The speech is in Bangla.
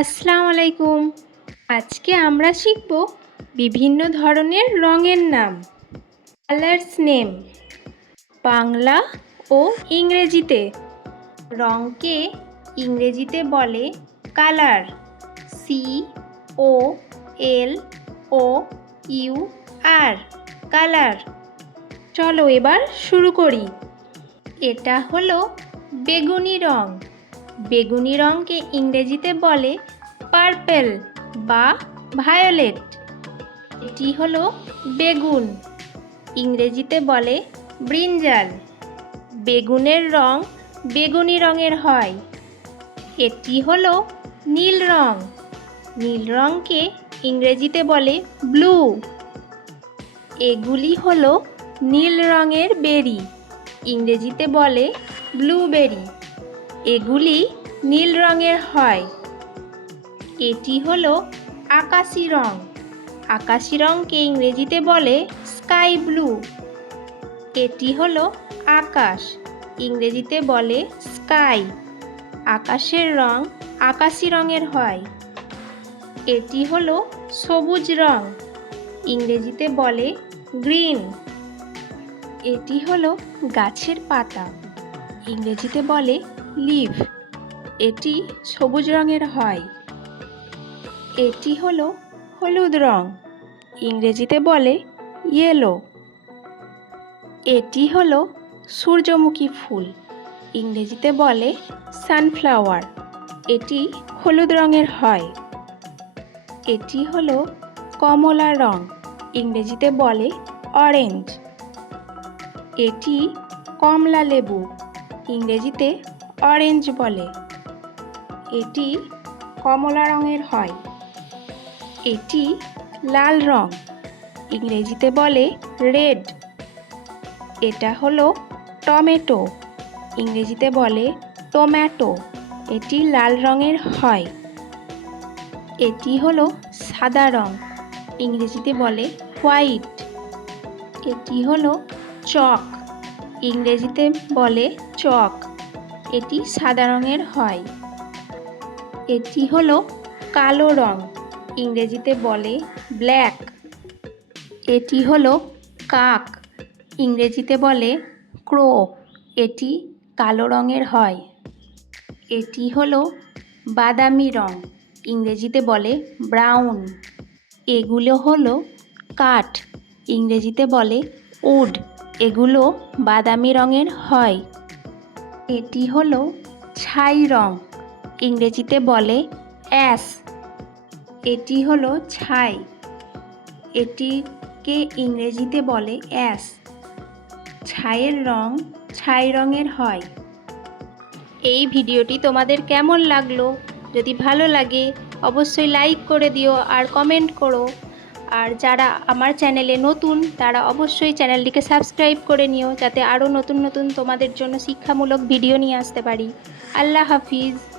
আসসালামু আলাইকুম। আজকে আমরা শিখব বিভিন্ন ধরনের রঙের নাম, কালার্স নেম, বাংলা ও ইংরেজিতে। রঙকে ইংরেজিতে বলে কালার, COLOUR, কালার। চলো এবার শুরু করি। এটা হলো বেগুনি রং। বেগুনি রঙকে ইংরেজিতে বলে পার্পেল বা ভায়োলেট। এটি হলো বেগুন, ইংরেজিতে বলে ব্রিঞ্জাল। বেগুনের রং বেগুনি রঙের হয়। এটি হলো নীল রং। নীল রঙকে ইংরেজিতে বলে ব্লু। এগুলি হলো নীল রঙের বেরি, ইংরেজিতে বলে ব্লুবেরি। এগুলি নীল রঙের হয়। এটি হলো আকাশি রং। আকাশি রঙকে ইংরেজিতে বলে স্কাই ব্লু। এটি হলো আকাশ, ইংরেজিতে বলে স্কাই। আকাশের রং আকাশি রঙের হয়। এটি হলো সবুজ রং, ইংরেজিতে বলে গ্রিন। এটি হলো গাছের পাতা, ইংরেজিতে বলে লিভ। এটি সবুজ রঙের হয়। এটি হলো হলুদ রং, ইংরেজিতে বলে ইয়েলো। এটি হলো সূর্যমুখী ফুল, ইংরেজিতে বলে সানফ্লাওয়ার। এটি হলুদ রঙের হয়। এটি হলো কমলা রং, ইংরেজিতে বলে অরেঞ্জ। এটি কমলা লেবু, ইংরেজিতে অরেঞ্জ বলে। এটি কমলা রঙের হয়। এটি লাল রং, ইংরেজিতে বলে রেড। এটা হলো টমেটো, ইংরেজিতে বলে টমেটো। এটি লাল রঙের হয়। এটি হলো সাদা রং, ইংরেজিতে বলে হোয়াইট। এটি হলো চক, ইংরেজিতে বলে চক। এটি সাদা রঙের হয়। এটি হলো কালো রং, ইংরেজিতে বলে ব্ল্যাক। এটি হলো কাক, ইংরেজিতে বলে ক্রো। এটি কালো রঙের হয়। এটি হলো বাদামি রং, ইংরেজিতে বলে ব্রাউন। এগুলো হলো কাঠ, ইংরেজিতে বলে উড। এগুলো বাদামি রঙের হয়। এটি হলো ছাই রং, ইংরেজিতে বলে অ্যাশ। এটি হলো ছাই। এটিকে ইংরেজিতে বলে অ্যাশ। ছাইয়ের রং ছাই রঙের হয়। এই ভিডিওটি তোমাদের কেমন লাগলো? যদি ভালো লাগে অবশ্যই লাইক করে দিও আর কমেন্ট করো। আর যারা আমার চ্যানেলে নতুন তারা অবশ্যই চ্যানেলটিকে সাবস্ক্রাইব করে নিও, যাতে আরও নতুন নতুন তোমাদের জন্য শিক্ষামূলক ভিডিও নিয়ে আসতে পারি। আল্লাহ হাফিজ।